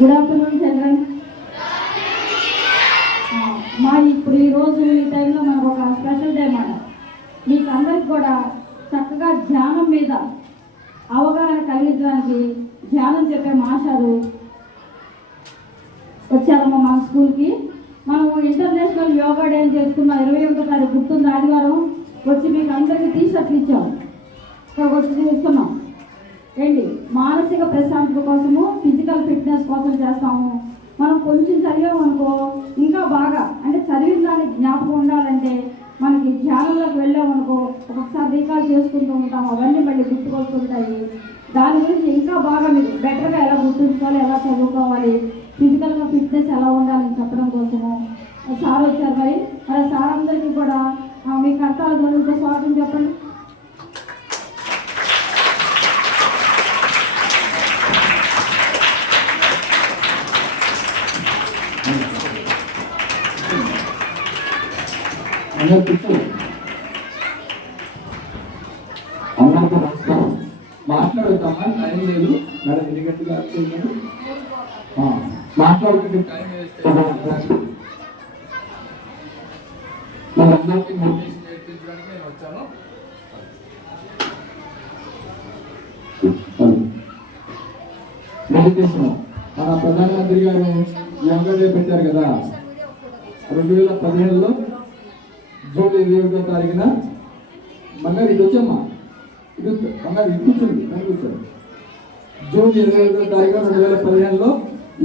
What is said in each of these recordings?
Good afternoon children. ఇప్పుడు ఈరోజు ఈ టైంలో మనకు ఒక స్పెషల్ డే మాట. మీకు అందరికి కూడా చక్కగా ధ్యానం మీద అవగాహన కలిగించడానికి ధ్యానం చెప్పే మాస్టారు వచ్చారమ్మా మన స్కూల్కి. మనము ఇంటర్నేషనల్ యోగా డే అని చేసుకున్న 21వ తారీఖు గుర్తుంది, ఆదివారం వచ్చి మీకు అందరికీ టీషర్ట్లు ఇచ్చాం. ఇక్కడ వచ్చి ఇస్తున్నాం ఏంటి, మానసిక ప్రశాంతత కోసము, ఫిజికల్ ఫిట్నెస్ కోసం చేస్తాము. మనం కొంచెం చదివామనుకో ఇంకా బాగా, అంటే చదివిన దానికి జ్ఞాపకం ఉండాలంటే మనకి ధ్యానంలోకి వెళ్ళామనుకో ఒక్కొక్కసారి రీకాల్ చేసుకుంటూ ఉంటాం, అవన్నీ మళ్ళీ గుర్తుకొస్తుంటాయి. దాని గురించి ఇంకా బాగా మీకు బెటర్గా ఎలా గుర్తుంచుకోవాలి, ఎలా చదువుకోవాలి, ఫిజికల్గా ఫిట్నెస్ ఎలా ఉండాలని చెప్పడం కోసము సార్ వచ్చారు. మరి సార్ అందరికీ కూడా మీ కర్తాల గురించి స్వాగతం చెప్పండి. అందరికీ నమస్కారం. మాట్లాడుతామా? టైం లేదు మేడం, ఎందుకంటే మాట్లాడుతుంటే టైం అందరికీ మోటివేషన్ నేర్పించడానికి నేను వచ్చాను. మెడిటేషన్ మన ప్రధానమంత్రి గారు యోగా డే పెట్టారు కదా 2015లో జూన్ 21వ తారీఖున. మళ్ళీ ఇటు వచ్చమ్మా, ఇటు అన్నారు, ఇటు కూర్చోండి, కూర్చోండి. జూన్ 21వ తారీఖున 2015లో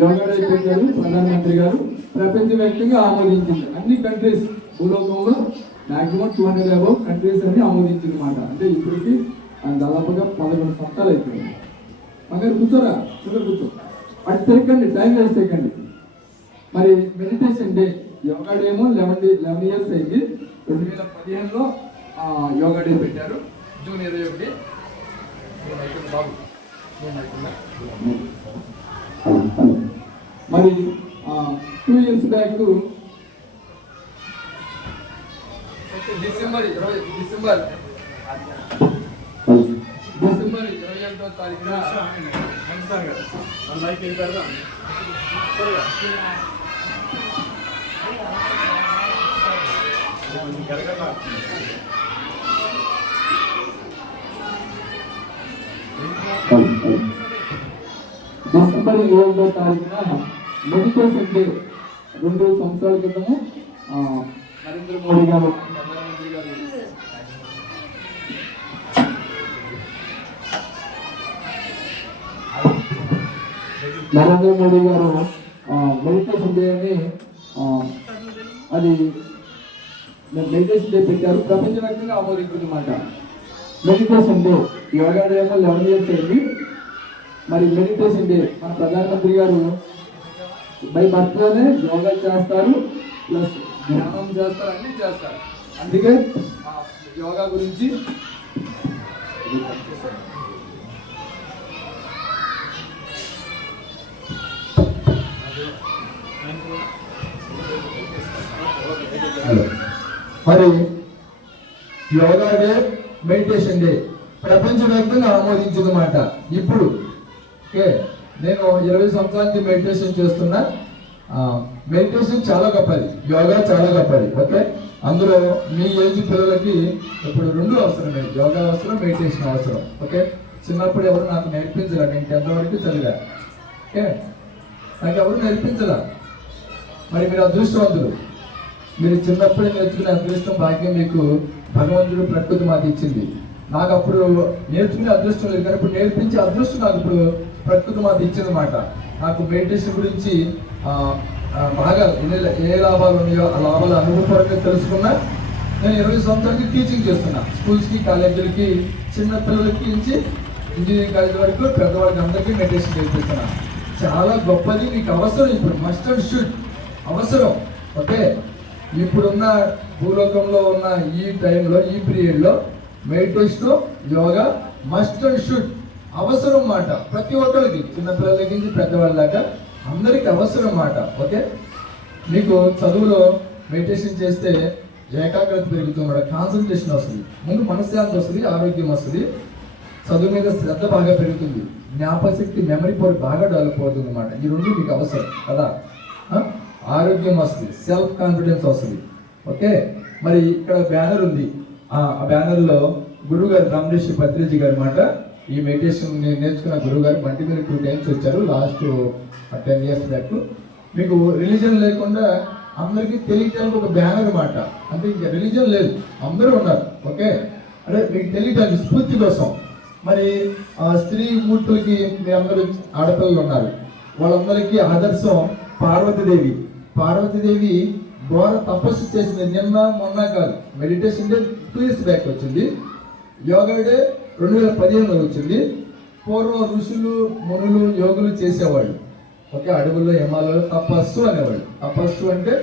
యోగా డే పెట్టారు ప్రధానమంత్రి గారు. ప్రపంచవ్యాప్తంగా ఆమోదించింది. అన్ని కంట్రీస్ భూలోకంలో మ్యాక్సిమం 200 అబౌవ్ కంట్రీస్ అన్ని ఆమోదించింది అన్నమాట. అంటే ఇప్పటికి దాదాపుగా 11 సంవత్సరాలు అయిపోయింది. మళ్ళీ కూర్చోరా, కూర్చో, అటు తిరగండి, టైం వేస్ట్ చేయకండి. మరి మెడిటేషన్ డే, యోగా డే ఏమో 11 ఇయర్స్ అయింది. 2015లో యోగా డే పెట్టారు జూన్ 21. మరి 2 ఇయర్స్ బ్యాక్ డిసెంబర్ 21వ తారీఖున డిసెంబర్ 21వ తారీఖున మెడిటేషన్ డే. 2 సంవత్సరాల క్రితము నరేంద్ర మోడీ గారు ప్రధానమంత్రి గారు మెడిటేషన్ డే అని అది మెడిటేషన్ డే పెట్టారు. ప్రపంచవ్యాప్తంగా ఆమోదించింది అన్నమాట. మెడిటేషన్ డే, యోగా డే ఏమో 11 ఇయర్స్ అయింది. మరి మెడిటేషన్ డే మన ప్రధానమంత్రి గారు బై బర్త్లోనే యోగా చేస్తారు, ప్లస్ ధ్యానం చేస్తారు, అన్నీ చేస్తారు. అందుకే యోగా గురించి మరి యోగా డే, మెడిటేషన్ డే ప్రపంచవ్యాప్తంగా ఆమోదించింది అన్నమాట. ఇప్పుడు ఓకే, నేను 20 సంవత్సరాల నుంచి మెడిటేషన్ చేస్తున్నా. మెడిటేషన్ చాలా గొప్పది, యోగా చాలా గొప్పది. ఓకే, అందులో మీ ఏజ్ పిల్లలకి ఇప్పుడు 2 అవసరమే, యోగా అవసరం, మెడిటేషన్ అవసరం. ఓకే, చిన్నప్పుడు ఎవరు నాకు నేర్పించరా, నేను 10th వరకు చదివా. ఓకే, నాకు ఎవరు నేర్పించరా. మరి మీరు అదృష్టవంతులు, మీరు చిన్నప్పుడే నేర్చుకునే అదృష్టం, భాగ్యం మీకు భగవంతుడు ప్రకృతి మాత ఇచ్చింది. నాకు అప్పుడు నేర్చుకునే అదృష్టం లేదు, కానీ ఇప్పుడు నేర్పించే అదృష్టం నాకు ఇప్పుడు ప్రకృతి మాత ఇచ్చింది అన్నమాట. నాకు మెడిటేషన్ గురించి బాగా ఏ లాభాలు ఉన్నాయో ఆ లాభాలు అనుభవపరంగా తెలుసుకున్నా. నేను 20 సంవత్సరాలకి టీచింగ్ చేస్తున్నా, స్కూల్స్కి, కాలేజీలకి, చిన్న పిల్లలకి నుంచి ఇంజనీరింగ్ కాలేజ్ వరకు పెద్దవాళ్ళకి అందరికీ మెడిటేషన్ నేర్పిస్తున్నా. చాలా గొప్పది, మీకు అవసరం, ఇప్పుడు మస్ట్ అండ్ షుడ్ అవసరం. ఓకే, ఇప్పుడున్న భూలోకంలో ఉన్న ఈ టైంలో, ఈ పీరియడ్లో meditation, yoga must and should అవసరం మాట. ప్రతి ఒక్కరికి, చిన్నపిల్లల దగ్గర నుంచి పెద్దవాళ్ళ దాకా అందరికి అవసరం మాట. ఓకే, మీకు చదువులో మెడిటేషన్ చేస్తే ఏకాగ్రత పెరుగుతుంది, కాన్సన్ట్రేషన్ వస్తుంది, ముందు మనశ్శాంతి వస్తుంది, ఆరోగ్యం వస్తుంది. చదువు మీద శ్రద్ధ బాగా పెరుగుతుంది, జ్ఞాపశక్తి మెమరీ పవర్ బాగా డెవలప్ అవుతుంది అనమాట. ఈ రెండు మీకు అవసరం కదా. ఆరోగ్యం వస్తుంది, సెల్ఫ్ కాన్ఫిడెన్స్ వస్తుంది. ఓకే, మరి ఇక్కడ బ్యానర్ ఉంది. ఆ బ్యానర్లో గురువు గారు బ్రహ్మర్షి పత్రిజీ గారు మాట. ఈ మెడిటేషన్ నేను నేర్చుకున్న గురువు గారు బంటి మీద 2 times వచ్చారు లాస్ట్ 10 years బ్యాక్. మీకు రిలీజన్ లేకుండా అందరికీ తెలియటానికి ఒక బ్యానర్ మాట. అంటే ఇంకా రిలీజన్ లేదు, అందరూ ఉన్నారు. ఓకే, అంటే మీకు తెలియటానికి స్ఫూర్తి కోసం. మరి స్త్రీ మూర్తులకి మీ అందరూ ఆడపిల్లలు ఉన్నారు, వాళ్ళందరికీ ఆదర్శం పార్వతీదేవి. పార్వతీదేవి ఘోర తపస్సు చేసింది. నిన్న మొన్న కాదు, మెడిటేషన్ డే 2 years బ్యాక్ వచ్చింది, యోగా డే 2015లో వచ్చింది. పూర్వం ఋషులు మునులు యోగులు చేసేవాళ్ళు. ఓకే, అడవుల్లో హిమాలయాలు తపస్సు అనేవాళ్ళు. తపస్సు అంటే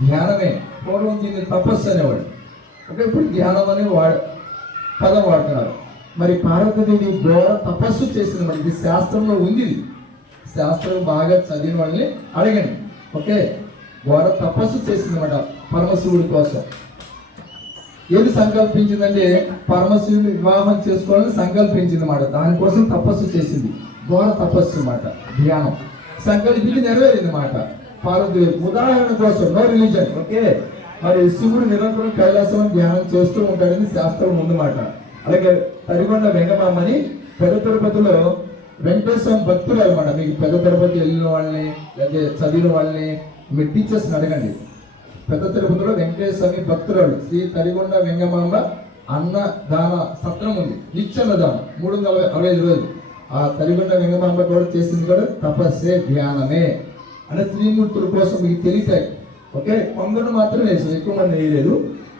ధ్యానమే. పూర్వం దీన్ని తపస్సు అనేవాళ్ళు. ఓకే, ఇప్పుడు ధ్యానం అనే పదం వాడుతున్నారు. మరి పార్వతీదేవి ఘోర తపస్సు చేసింది. మరి ఇది శాస్త్రంలో ఉంది. శాస్త్రం బాగా చదివిన వాళ్ళని అడగండి. ఓకే, ఘోర తపస్సు చేసిందన్నమాట పరమశివుడి కోసం. ఏది సంకల్పించిందంటే పరమశివుని వివాహం చేసుకోవాలని సంకల్పించింది అన్నమాట. దానికోసం తపస్సు చేసింది. ఘోర తపస్సు అన్నమాట, ధ్యానం. సంకల్పించి నెరవేరింది అన్నమాట. పార్వతి ఉదాహరణ కోసం, నో రిలీజన్. ఓకే, మరి శివుడు నిరంతరం కైలాసం ధ్యానం చేస్తూ ఉంటాడని శాస్త్రం ఉందన్నమాట. అలాగే తరిగొండ వెంగమామని పెద్ద తిరుపతిలో వెంకటేశ్వర భక్తులు అనమాట. మీకు పెద్ద తిరుపతి వెళ్ళిన వాళ్ళని లేదా చదివిన వాళ్ళని మీ టీచర్స్ని అడగండి. పెద్ద తిరుపతిలో వెంకటేశ్వర భక్తులు శ్రీ తరిగొండ వెంగమాంబ అన్నదాన సత్రం ఉంది. నిత్యన్నదానం 365 రోజులు. ఆ తరిగొండ వెంగమాంబ కూడా చేసింది కూడా తపస్సే, ధ్యానమే. అంటే స్త్రీమూర్తుల కోసం మీకు తెలియటాయి. ఓకే, కొందరు మాత్రం వేసాం, ఎక్కువ మంది వేయలేదు.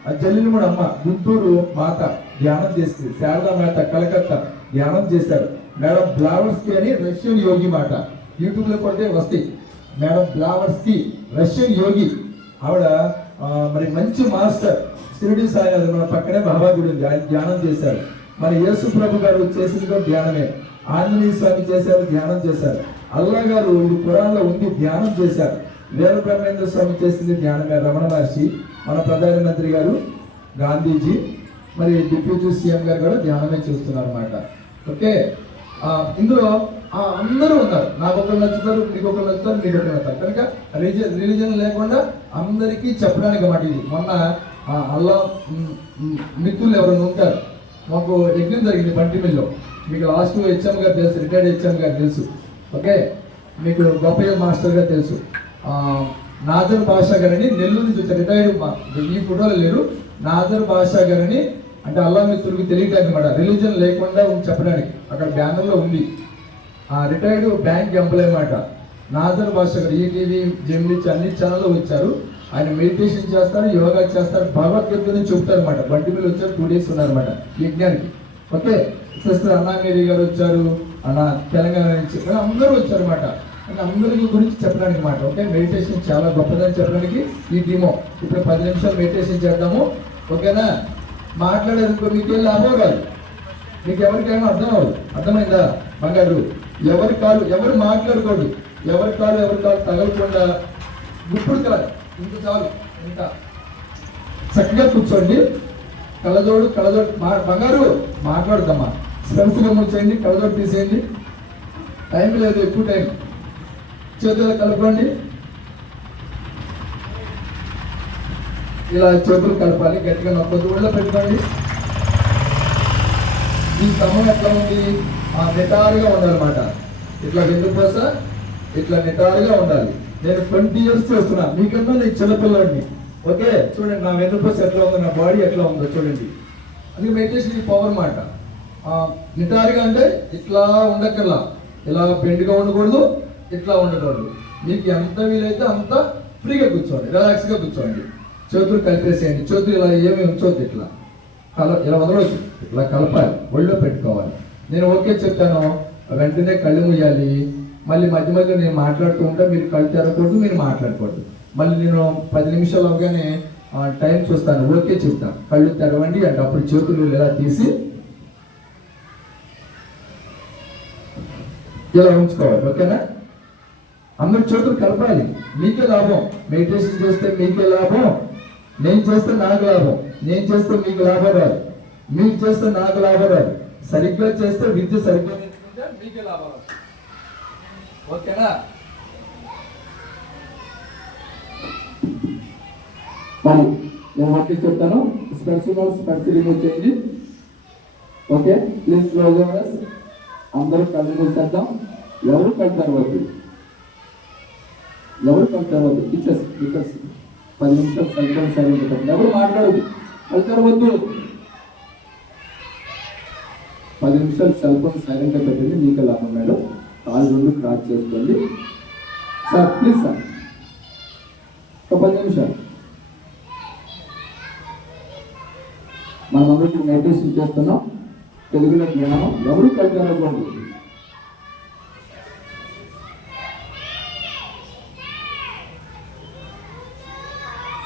ఆ జల్లినముడు అమ్మ గుంటూరు మాత ధ్యానం చేసింది. శారదా మాత కలకత్తా ధ్యానం చేశారు. మేడం బ్లావర్స్కి అని రష్యన్ యోగి మాట. యూట్యూబ్లో కొడితే వస్తాయి. మేడం బ్లావర్స్కి రష్యన్ యోగి ఆవిడ. మరి మంచి మాస్టర్ షిరిడి సాయినాథ్ మన పక్కనే బాబా గుడి ఉంది, ఆయన ధ్యానం చేశారు. మరి యేసు ప్రభు గారు చేసింది కూడా ధ్యానమే. ఆంజనేయ స్వామి చేశారు, ధ్యానం చేశారు. అల్లా గారు ఇది పురాణంలో ఉంది, ధ్యానం చేశారు. వీర బ్రహ్మేంద్ర స్వామి చేసింది ధ్యానమే. రమణ మహర్షి, మన ప్రధానమంత్రి గారు, గాంధీజీ, మరి డిప్యూటీ సీఎం గారు కూడా ధ్యానమే చేస్తున్నారు అన్నమాట. ఓకే, ఇందులో అందరూ ఉన్నారు. నాకు ఒకరు నచ్చుతారు, మీకు ఒకరు నచ్చుతారు, మీకు ఒకరు నచ్చుతారు. కనుక రిలీజన్ లేకుండా అందరికీ చెప్పడానికి అన్నమాట. ఇది మొన్న అల్లా మిత్రులు ఎవరైనా ఉంటారు, మాకు యజ్ఞం జరిగింది బంటిమిల్లో. మీకు లాస్ట్ హెచ్ఎం గారు తెలుసు, రిటైర్డ్ హెచ్ఎం గారు తెలుసు. ఓకే, మీకు గొప్పయ్య మాస్టర్ గారు తెలుసు. నాజర్ బాషా గారని నెల్లూరు నుంచి వచ్చారు, రిటైర్డ్. ఈ ఫోటోలో లేరు. నాజర్ బాషా గారని అంటే అల్లా మిత్రులకి తెలియటానికి అన్నమాట. రిలీజన్ లేకుండా చెప్పడానికి అక్కడ బ్యానర్లో ఉంది. రిటైర్డ్ బ్యాంక్ ఎంప్లాయ్ అన్నమాట. నాజర్ బాషా గారు ఈటీవీ, జెమిని అన్ని ఛానల్లో వచ్చారు. ఆయన మెడిటేషన్ చేస్తారు, యోగా చేస్తారు, భగవద్గీతని చెప్తారు అనమాట. బండి మీద వచ్చారు, 2 days ఉన్నారన్నమాట యజ్ఞానికి. ఓకే, సిస్టర్ అన్నామేరి గారు వచ్చారు, తెలంగాణ నుంచి అందరూ వచ్చారు అనమాట. అందరి గురించి చెప్పడానికి మాట. ఓకే, మెడిటేషన్ చాలా గొప్పదని చెప్పడానికి ఈ టీమో. ఇప్పుడు 10 నిమిషాలు మెడిటేషన్ చేద్దాము. ఓకేనా? మాట్లాడేందుకు మీకు ఏం లాభం కాదు, మీకు ఎవరికైనా అర్థం అవ్వదు. అర్థమైందా బంగారు? ఎవరి కాలు ఎవరు మాట్లాడకూడదు, ఎవరి కాలు తగలకుండా గుప్పుడు కాదు, ఇంత చాలు. ఇంత చక్కగా కూర్చోండి. కళ్ళజోడు బంగారు మాట్లాడుతామా, స్పెన్స్గా ముచ్చేయండి, కళ్ళజోడు తీసేయండి. టైం లేదు, ఎక్కువ టైం. చేతులు కలపండి, ఇలా చేతులు కలపాలి, గట్టిగా నొక్కదు, ఒళ్ళో పెట్టుకోండి. ఈ క్రమం ఎట్లా ఉంది? నిటారుగా ఉండాలన్నమాట. ఇట్లా వెన్నుపూస ఇట్లా నిటారుగా ఉండాలి. నేను 20 years చేస్తున్నా, మీకన్నా నేను చిన్నపిల్లాడిని. ఓకే, చూడండి నా వెన్నుపూస ఎట్లా ఉందో, నా బాడీ ఎట్లా ఉందో చూడండి. అందుకే మెడిటేషన్ పవర్ మాట. నిటారుగా అంటే ఇట్లా ఉండక్కర్లా, ఇలా బెండ్గా ఉండకూడదు, ఇట్లా ఉండకూడదు. మీకు ఎంత వీలైతే అంత ఫ్రీగా కూర్చోండి, రిలాక్స్గా కూర్చోండి. చేతులు కలిపేసేయండి. చేతులు ఇలా ఏమి ఉంచొద్దు, ఇట్లా ఇలా వదలవచ్చు, ఇట్లా కలపాలి, ఒళ్ళో పెట్టుకోవాలి. నేను ఓకే చెప్తాను, వెంటనే కళ్ళు మూయాలి. మళ్ళీ మధ్య మధ్యలో నేను మాట్లాడుతూ ఉంటే మీరు కళ్ళు తెరకూడదు, మీరు మాట్లాడకూడదు. మళ్ళీ నేను 10 నిమిషాలు అవగానే టైం చూస్తాను, ఓకే చెప్తాను, కళ్ళు తెరవండి అంటే అప్పుడు చేతులు ఇలా తీసి ఇలా ఉంచుకోవాలి. ఓకేనా? అందరు చేతులు కలపాలి, మీకే లాభం. మెడిటేషన్ చేస్తే మీకే లాభం, నేను చేస్తే నాకు లాభం, నేను చేస్తే మీకు లాభం రాదు, మీకు చేస్తే నాకు లాభం రాదు. సరిగ్గా చేస్తే విద్య సరిగ్గా నేర్చుకుంటే మీకే లాభాలు వస్తాయి. ఓకేనా? మరి నేను మళ్ళీ చెప్తాను. స్పెట్స్ రిమూవ్ చేయండి. Okay, please close hours. అందరూ కళ్ళు మూసేద్దాం. ఎవరు కళ్ళు తెరవద్దు, టీచర్స్ 10 నిమిషాలు సైలెంట్ పెట్టండి. ఎవరు మాట్లాడదు, కళ్ళు తెరవద్దు. 10 నిమిషాలు సెల్ ఫోన్ సైలెంట్గా పెట్టండి. మీకు లాభం మేడం. కాళ్ళు 2 క్రాస్ చేసుకోండి. సార్ ప్లీజ్ సార్, ఒక 10 నిమిషాలు మనం అందరూ మెడిటేషన్ చేస్తున్నాం. తెలుగులో జ్ఞానం. ఎవరు కలుగుకోండి.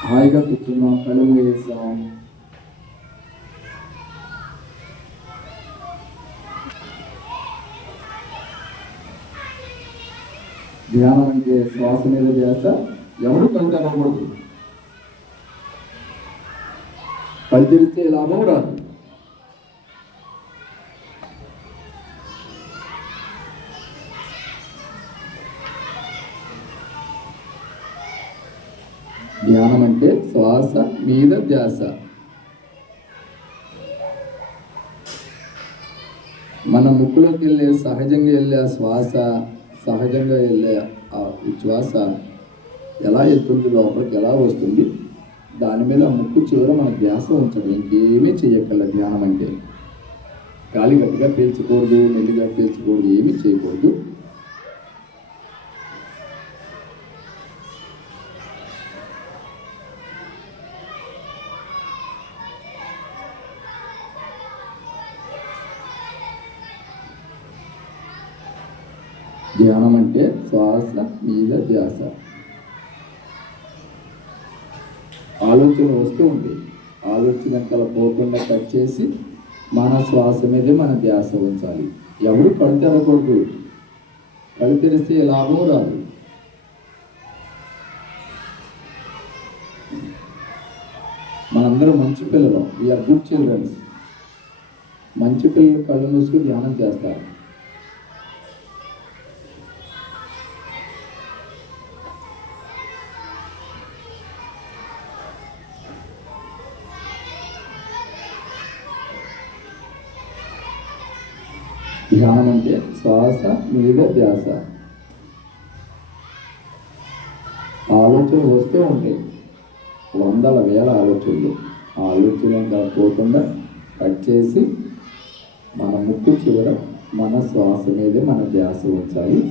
హాయిగా కూర్చున్నాం, కళ్ళు వేసాం. ధ్యానం అంటే శ్వాస మీద ధ్యాస. ఎవరు కలుగుకోకూడదు. కళ్ళు తెరిస్తే లాభం రాదు. ధ్యానం అంటే శ్వాస మీద ధ్యాస. మన ముక్కులోకి వెళ్ళే సహజంగా వెళ్ళే ఆ శ్వాస, సహజంగా వెళ్ళే ఆ శ్వాస ఎలా వెళ్తుంది, లోపలికి ఎలా వస్తుంది, దాని మీద ముక్కు చివర మన ధ్యాస ఉంచడం. ఇంకేమీ చెయ్యక్కర్లేదు. ధ్యానం అంటే గాలి గట్టిగా పీల్చకూడదు, మెల్లిగా పీల్చకూడదు, ఏమీ చేయకూడదు. ధ్యానం అంటే శ్వాస మీద ధ్యాస. ఆలోచన వస్తూ ఉంటాయి. ఆలోచన కల పోకుండా కట్ చేసి మన శ్వాస మీదే మన ధ్యాస ఉంచాలి. ఎవరు కళ్ళు తెరవకూడదు. కళ్ళు తెరిస్తే లాభం రాదు. మనందరం మంచి పిల్లలు. We are good childrens. మంచి పిల్లలు కళ్ళు మూసుకుని ధ్యానం చేస్తారు. ధ్యానం అంటే శ్వాస మీద ధ్యాస. ఆలోచనలు వస్తూ ఉంటాయి, వందల వేల ఆలోచనలు. ఆ ఆలోచనలు పోకుండా కట్ చేసి మన ముక్కు చివర మన శ్వాస మీదే మన ధ్యాస ఉంచాలి.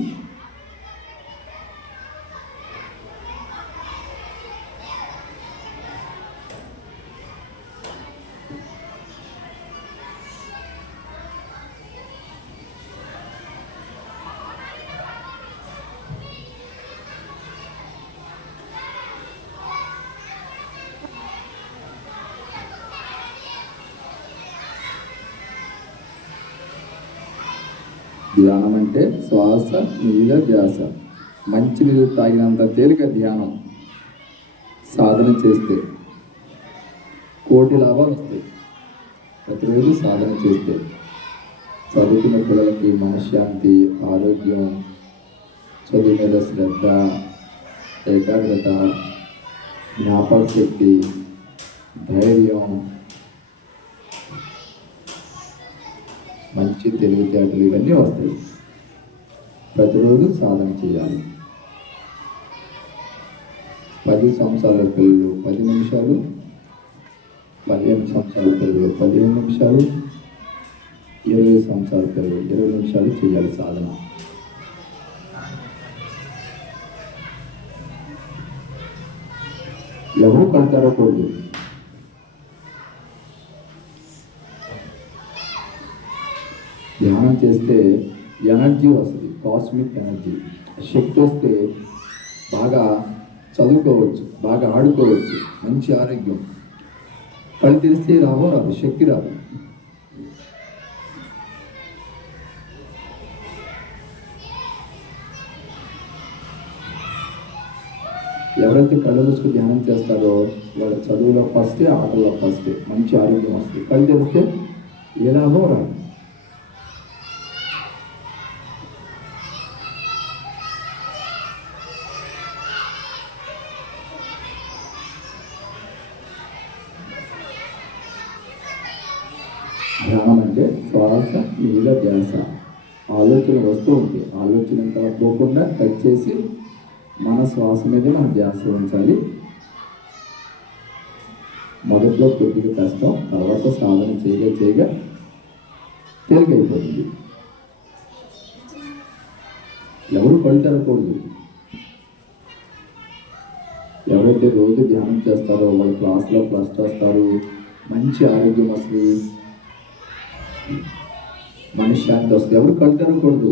ధ్యానం అంటే శ్వాస మీద ధ్యాస. మంచినీళ్ళు తాగినంత తేలిక ధ్యానం. సాధన చేస్తే కోటి లాభాలు వస్తాయి. ప్రతిరోజు సాధన చేస్తే చదువుకున్న పిల్లలకి మనశ్శాంతి, ఆరోగ్యం, చదువు మీద శ్రద్ధ, ఏకాగ్రత, జ్ఞాపక శక్తి, ధైర్యం, మంచి తెలివితేటలు ఇవన్నీ వస్తాయి. ప్రతిరోజు సాధన చేయాలి. 10 సంవత్సరాల పిల్లలు 10 నిమిషాలు, 15 సంవత్సరాల పిల్లలు 15 నిమిషాలు, 20 సంవత్సరాల పిల్లలు 20 నిమిషాలు చేయాలి సాధన. ఎవరు కంటారకూడదు. ధ్యానం చేస్తే ఎనర్జీ వస్తుంది, కాస్మిక్ ఎనర్జీ, శక్తి వస్తే బాగా చదువుకోవచ్చు, బాగా ఆడుకోవచ్చు, మంచి ఆరోగ్యం. కళ్ళు తెరిస్తే రాదు, శక్తి రాదు. ఎవరైతే కళ్ళు మూసుకు ధ్యానం చేస్తారో వాళ్ళ చదువులో ఫస్టే, ఆటల్లో ఫస్టే, మంచి ఆరోగ్యం వస్తుంది. కళ్ళు తెరిస్తే ఏ లాభం రాదు. ధ్యానం అంటే శ్వాస మీద ధ్యాస. ఆలోచన వస్తూ ఉంది, ఆలోచన పోకుండా కట్ చేసి మన శ్వాస మీద మన ధ్యాస ఉంచాలి. మొదట్లో కొద్దిగా కష్టం, తర్వాత సాధన చేయగా తేలికైపోతుంది. ఎవరు కళ్ళు తెరకూడదు. ఎవరైతే రోజు ధ్యానం చేస్తారో వాళ్ళు క్లాస్లో ఫస్ట్ వస్తారు, మంచి ఆరోగ్యం వస్తుంది, మనశ్శాంతి వస్తుంది. ఎవరు కళ్ళు తెరకూడదు.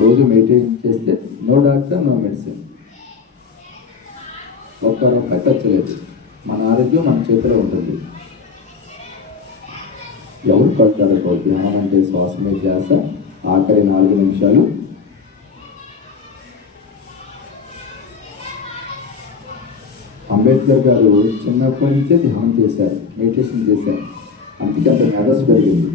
రోజు మెడిటేషన్ చేస్తే నో డాక్టర్ నో మెడిసిన్. ఒక్క రూపాయి ఖర్చు లేదు. మన ఆరోగ్యం మన చేతిలో ఉంటుంది. ఎవరు కడతారో ధ్యానం అంటే శ్వాస మీద ధ్యాస. ఆఖరి 4 నిమిషాలు అంబేద్కర్ గారు చిన్నప్పటి నుంచే ధ్యానం చేశారు, మెడిటేషన్ చేశారు. అందుకే అంత మేధస్సు పెరిగింది.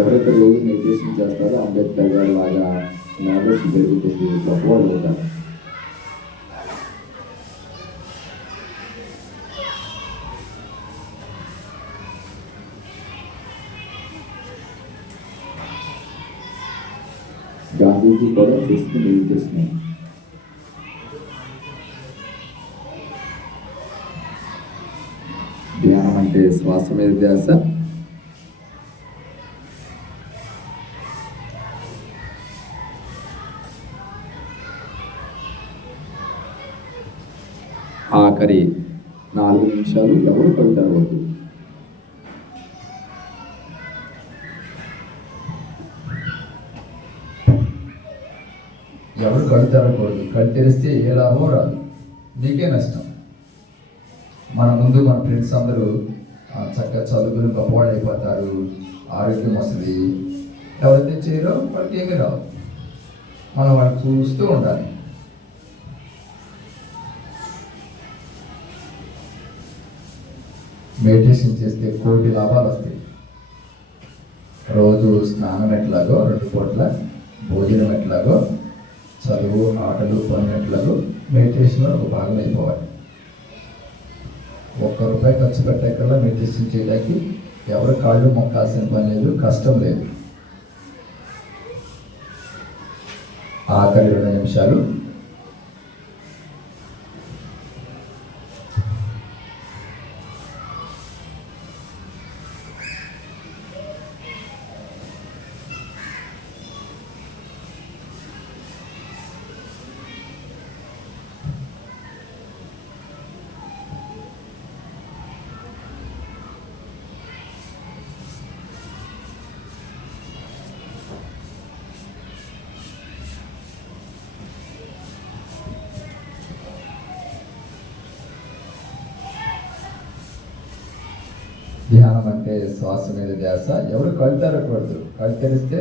ఎవరైతే రోజు మెడిటేషన్ చేస్తారో అంబేద్కర్ గారు లాగా మేధస్సు పెరుగుతుంది, గొప్పవాళ్ళు అవుతారు. గాంధీజీ కూడా చేసిన మెడిటేషన్. ధ్యానం అంటే శ్వాస మీద ధ్యాస. ఆఖరి 4 నిమిషాలు ఎవరు కళ్ళు తెరవద్దు. ఎవరు కళ్ళు తెరవకూడదు. కళ్ళు తెరిస్తే ఏ లాభం రాదు, నీకే నష్టం. మన ముందు మన ఫ్రెండ్స్ అందరూ చక్కగా చదువుకుని గొప్పవాళ్ళు అయిపోతారు, ఆరోగ్యం వస్తుంది. ఎవరైతే చేయరో వాళ్ళకి ఏమీ రావు. మనం వాళ్ళని చూస్తూ ఉండాలి. మెడిటేషన్ చేస్తే కోటి లాభాలు వస్తాయి. రోజు స్నానం ఎట్లాగో, 2 పూట్ల భోజనం ఎట్లాగో, చదువు, ఆటలు, పనులు ఎట్లాగో మెడిటేషన్లో ఒక భాగం అయిపోవాలి. ₹1 ఖర్చు పెట్టకల్లా మెడిటేషన్ చేయడానికి ఎవరు కాళ్ళు మొక్కాల్సిన పని లేదు, కష్టం లేదు. ఆఖరి 2 నిమిషాలు ధ్యానం అంటే శ్వాస మీద ధ్యాస. ఎవరు కళ్ళు తెరకూడదు. కళ్ళు తెరిస్తే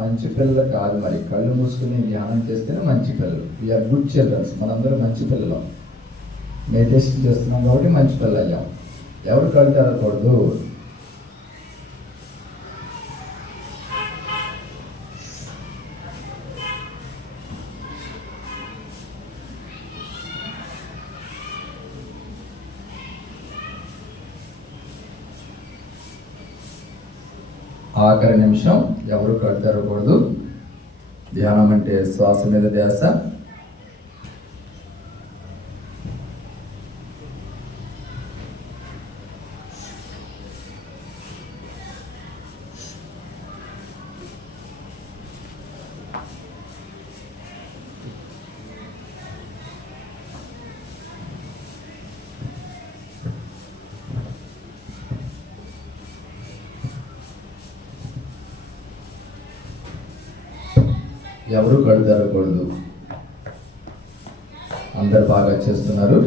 మంచి పిల్లలు కాదు. మరి కళ్ళు మూసుకుని ధ్యానం చేస్తేనే మంచి పిల్లలు. We are good childrens. మనందరూ మంచి పిల్లలం. మెడిటేషన్ చేస్తున్నాం కాబట్టి మంచి పిల్లలు అయ్యాం. ఎవరు కళ్ళు తెరకూడదు. ఆఖరి నిమిషం ఎవరు కళ్ళు తెరవకూడదు. ధ్యానం అంటే శ్వాస మీద ధ్యాస. ఎవరు కళ్ళు తెరవకూడదు. అందరు బాగా చేస్తున్నారు.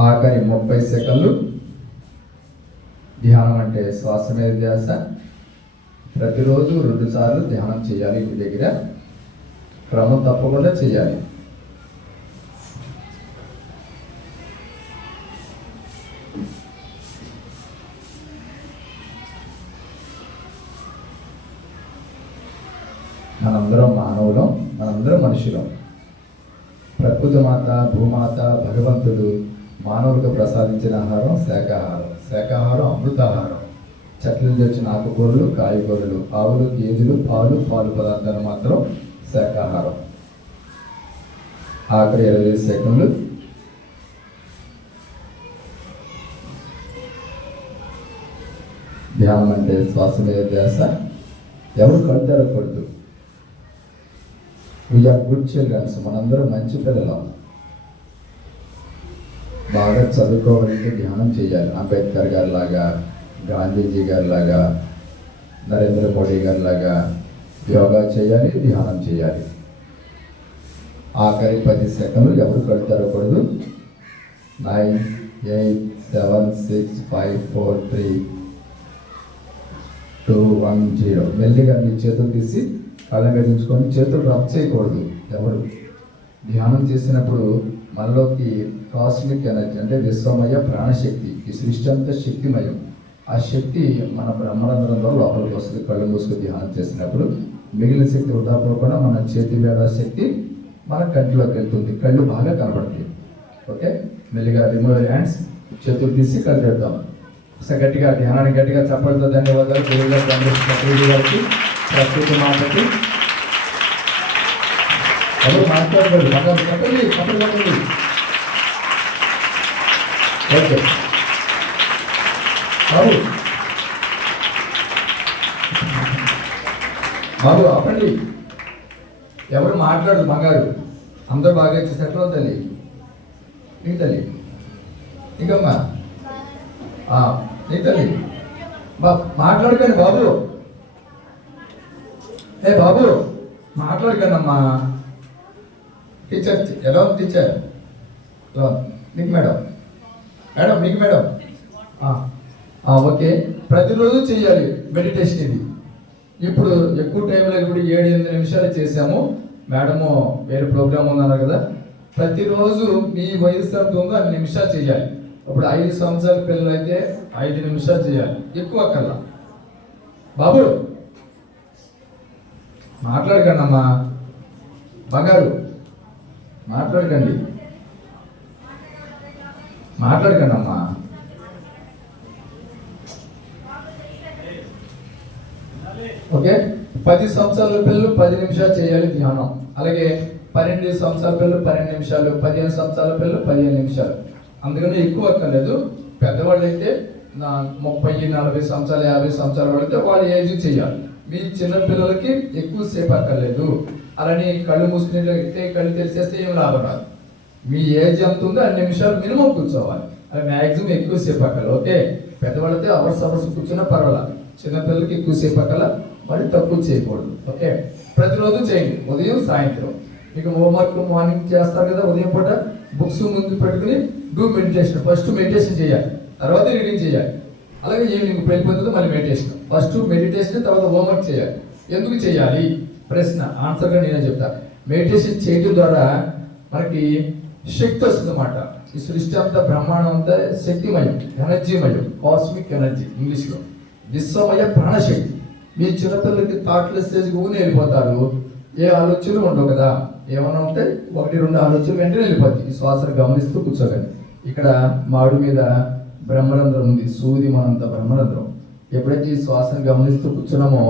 ఆఖరి 30 సెకండ్లు ధ్యానం అంటే శ్వాస మీద ధ్యాస. ప్రతిరోజు 2 సార్లు ధ్యానం చేయాలి. ఇంటి దగ్గర క్రమం తప్పకుండా చేయాలి. మనందరం మానవులం, మనందరం మనుషులం. ప్రకృతి మాత, భూమాత, భగవంతుడు మానవులకు ప్రసాదించిన ఆహారం శాకాహారం. శాకాహారం అమృతాహారం. చెట్ల నుంచి వచ్చిన ఆకుకూరలు, కాయగూరలు, ఆవులు, గేదెలు, పాలు పదార్థాలు మాత్రం శాకాహారం. ఆఖరి 25 సెకండ్లు. ధ్యానం అంటే శ్వాస మీద ధ్యాస. ఎవరు కడతారో కొడుతూ వీఆర్ గుడ్ చిల్డ్రన్స్. మనందరం మంచి పిల్లలం. బాగా చదువుకోవాలంటే ధ్యానం చేయాలి. అంబేద్కర్ గారి లాగా, గాంధీజీ గారి లాగా, నరేంద్ర మోడీ గారి లాగా యోగా చేయాలి, ధ్యానం చేయాలి. ఆఖరి 10 సెకండ్లు. ఎవరు కడతారో కూడదు. 9, 8, 7, 6, 5, 4, 3, 2, 1, 0. మెల్లిగా మీ చేతులు తీసి కళ్ళ గడించుకొని చేతులు రబ్ చేయకూడదు. ఎవరు ధ్యానం చేసినప్పుడు మనలోకి కాస్మిక్ ఎనర్జీ అంటే విశ్వమయ ప్రాణశక్తి, ఈ సృష్టి అంతా శక్తిమయం. ఆ శక్తి మన బ్రహ్మరంధ్రంలో లోపలికి వస్తుంది. కళ్ళు మూసుకు ధ్యానం చేసినప్పుడు మిగిలిన శక్తి వృధా పోకుండా మన చేతి వేళ శక్తి మన కంటిలోకి వెళ్తుంది. కళ్ళు బాగా కనబడతాయి. ఓకే, మెల్లిగా రిమూవ్ హ్యాండ్స్. చేతులు తీసి కళ్ళు పెడతాం. ఒకసారి గట్టిగా ధ్యానాన్ని గట్టిగా చప్పలతో ధన్యవాదాలు. గురువు గారికి, ప్రకృతి మాటకి. ఎవరు మాట్లాడలేదు. చెప్పండి. ఓకే బాబు ఆపండి. ఎవరు మాట్లాడదు. బంగారు అందరూ బాగా ఇచ్చేసట్లో తల్లి, నీ తల్లి, నీకమ్మా, నీ తల్లి. మాట్లాడకండి బాబు. బాబు మాట్లాడకండి అమ్మా. టీచర్ ఎలా ఉంది టీచర్? నీకు మేడం, నీకు మేడం. ఓకే, ప్రతిరోజు చేయాలి మెడిటేషన్. ఇది ఇప్పుడు ఎక్కువ టైంలో ఇప్పుడు 7-8 నిమిషాలు చేసాము. మేడము వేరే ప్రోగ్రామ్ ఉన్నారు కదా. ప్రతిరోజు మీ వయసు ఎంత ఉందో 5 నిమిషాలు చేయాలి. ఇప్పుడు 5 సంవత్సరాల పిల్లలు అయితే 5 నిమిషాలు చేయాలి. ఎక్కువ కల్లా. బాబు మాట్లాడకండి అమ్మా. బంగారు మాట్లాడకండి అమ్మా. ఓకే, 10 సంవత్సరాల పిల్లలు 10 నిమిషాలు చేయాలి ధ్యానం. అలాగే 12 సంవత్సరాల పిల్లలు 12 నిమిషాలు, 15 సంవత్సరాల పిల్లలు 15 నిమిషాలు. అందుకని ఎక్కువ అక్కర్లేదు. పెద్దవాళ్ళు అయితే 30, 40 సంవత్సరాలు, 50 సంవత్సరాల వాళ్ళైతే వాళ్ళ ఏజ్ చేయాలి. మీ చిన్న పిల్లలకి ఎక్కువసేపు అక్కర్లేదు. అలానే కళ్ళు మూసుకునేట్లయితే కళ్ళు తెరిచేస్తే ఏం లాభం రాదు. మీ ఏజ్ ఎంత ఉందో 2 నిమిషాలు మినిమం కూర్చోవాలి. అలా మ్యాక్సిమం ఎక్కువసేపు అక్కర్లేదు. ఓకే, పెద్దవాళ్ళైతే అవర్స్ కూర్చున్నా పర్వాలేదు. చిన్నపిల్లలకి ఎక్కువసేపు అక్కల, మరి తక్కువ చేయకూడదు. ఓకే, ప్రతిరోజు చేయండి. ఉదయం, సాయంత్రం. మీకు హోంవర్క్ మార్నింగ్ చేస్తారు కదా, ఉదయం పూట బుక్స్ ముందు పెట్టుకుని డూ మెడిటేషన్. ఫస్ట్ మెడిటేషన్ చేయాలి, తర్వాత రీడింగ్ చేయాలి. అలాగే ఈవినింగ్ వెళ్ళిపోతుంది మళ్ళీ మెడిటేషన్. ఫస్ట్ మెడిటేషన్, తర్వాత హోంవర్క్ చేయాలి. ఎందుకు చేయాలి ప్రశ్న, ఆన్సర్గా నేనే చెప్తా. మెడిటేషన్ చేయడం ద్వారా మనకి శక్తి వస్తుంది అన్నమాట. ఈ సృష్టి అంతా, బ్రహ్మాండం అంతా శక్తిమయం, ఎనర్జీమయం, కాస్మిక్ ఎనర్జీ ఇంగ్లీష్లో. విశ్వమయ ప్రాణశక్తి. మీ చిన్నపిల్లలకి థాట్లెస్ స్టేజ్కి ఊని వెళ్ళిపోతారు. ఏ ఆలోచనలు ఉండవు కదా. ఏమైనా ఉంటే 1-2 ఆలోచనలు వెంటనే వెళ్ళిపోతాయి. ఈ శ్వాసను గమనిస్తూ కూర్చోగలి. ఇక్కడ మాడు మీద బ్రహ్మరంధ్రం ఉంది, సూది మనంత బ్రహ్మరంధ్రం. ఎప్పుడైతే ఈ శ్వాసను గమనిస్తూ కూర్చున్నామో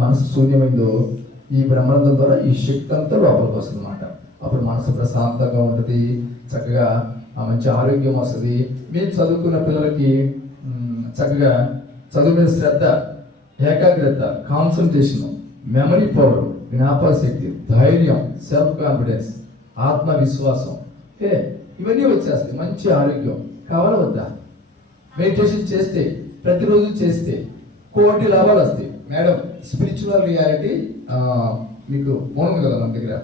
మనసు శూన్యమైందో ఈ బ్రహ్మరంధ్రం ద్వారా ఈ శక్తి అంతా లోపలికి వస్తుంది అన్నమాట. అప్పుడు మనసు ప్రశాంతంగా ఉంటుంది, చక్కగా మంచి ఆరోగ్యం వస్తుంది. మీరు చదువుకున్న పిల్లలకి చక్కగా చదువు మీద శ్రద్ధ, ఏకాగ్రత, కాన్సన్ట్రేషన్, మెమరీ పవర్, జ్ఞాపకశక్తి, ధైర్యం, సెల్ఫ్ కాన్ఫిడెన్స్, ఆత్మవిశ్వాసం, ఇవన్నీ వచ్చేస్తాయి. మంచి ఆరోగ్యం కావాలా వద్దా? మెడిటేషన్ చేస్తే, ప్రతిరోజు చేస్తే కోటి లాభాలు వస్తాయి. మేడం స్పిరిచువల్ రియాలిటీ మీకు ఉంది కదా మన దగ్గర,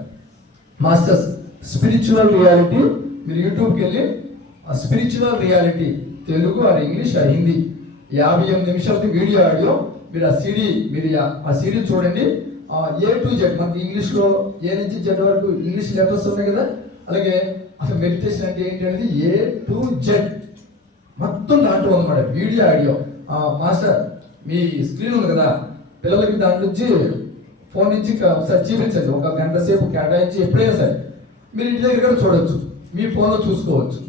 మాస్టర్స్ స్పిరిచువల్ రియాలిటీ. మీరు యూట్యూబ్కి వెళ్ళి spiritual reality, Telugu or English or Hindi, 58 నిమిషాలకి వీడియో ఆడియో. మీరు ఆ సీడీ చూడండి. A to Z, మనకి ఇంగ్లీష్లో A నుంచి Z వరకు ఇంగ్లీష్ లెటర్స్ ఉన్నాయి కదా, అలాగే అసలు మెడిటేషన్ అంటే ఏంటి అనేది A to Z మొత్తం దాంట్లో ఉందన్నమాట, వీడియో ఆడియో. మాస్టర్ మీ స్క్రీన్ ఉంది కదా, పిల్లలకి దాంట్లో నుంచి ఫోన్ నుంచి ఒకసారి చూపించండి, 1 గంట సేపు కేటాయించి ఎప్పుడైనా సరే మీరు ఇంటి దగ్గర కూడా చూడవచ్చు, మీ ఫోన్లో చూసుకోవచ్చు,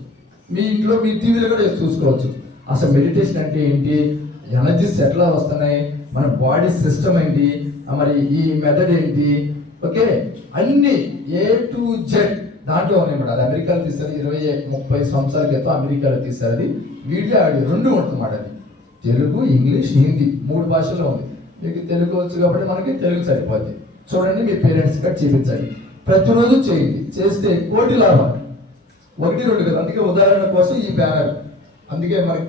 మీ ఇంట్లో మీ టీవీలో కూడా చూసుకోవచ్చు. అసలు మెడిటేషన్ అంటే ఏంటి, ఎనర్జీస్ ఎట్లా వస్తున్నాయి, మన బాడీ సిస్టమ్ ఏంటి, మరి ఈ మెథడ్ ఏంటి, ఓకే అన్ని A to Z దాంట్లో ఉన్నాయన్నమాట. అది అమెరికాలో తీశారు, 20-30 సంవత్సరాల క్రితం అమెరికాలో తీశారు. అది వీడియో ఆడియో 2 ఉంటుందన్నమాట. అది తెలుగు, ఇంగ్లీష్, హిందీ 3 భాషల్లో ఉంది. మీకు తెలుగు వచ్చు కాబట్టి మనకి తెలుగు సరిపోద్ది. చూడండి, మీ పేరెంట్స్ కూడా చూపించండి, ప్రతిరోజు చేయండి. చేస్తే కోటి లాభాలు, 1-2 కదా. అందుకే ఉదాహరణ కోసం ఈ బ్యానర్. అందుకే మనకి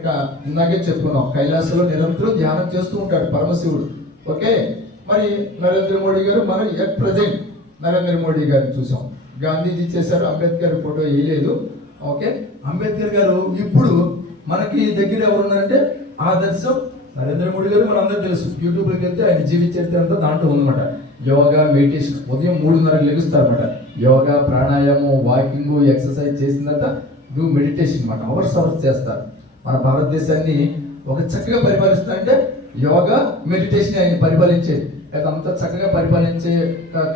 ఇందాకే చెప్పుకున్నాం, కైలాసంలో నిరంతరం ధ్యానం చేస్తూ ఉంటాడు పరమశివుడు. ఓకే, మరి నరేంద్ర మోడీ గారు, మనం ఎట్ ప్రజెంట్ నరేంద్ర మోడీ గారిని చూసాం, గాంధీజీ చేశారు, అంబేద్కర్ ఫోటో వేయలేదు. ఓకే, అంబేద్కర్ గారు ఇప్పుడు మనకి దగ్గర ఎవరున్నారంటే ఆదర్శం నరేంద్ర మోడీ గారు. మన అందరూ తెలుసు, యూట్యూబ్లోకి వెళ్తే ఆయన జీవిత చరిత్ర అంతా దాంట్లో ఉందన్నమాట. యోగా, మెడిటేషన్, ఉదయం 3:30 లెగుస్తారన్నమాట. యోగా, ప్రాణాయామం, వాకింగ్, ఎక్సర్సైజ్ చేసిన తర్వాత డూ మెడిటేషన్ అన్నమాట. అవర్స్ చేస్తారు. మన భారతదేశాన్ని ఒక చక్కగా పరిపాలిస్తారంటే యోగా, మెడిటేషన్ ఆయన పరిపాలించేది. అంత చక్కగా పరిపాలించే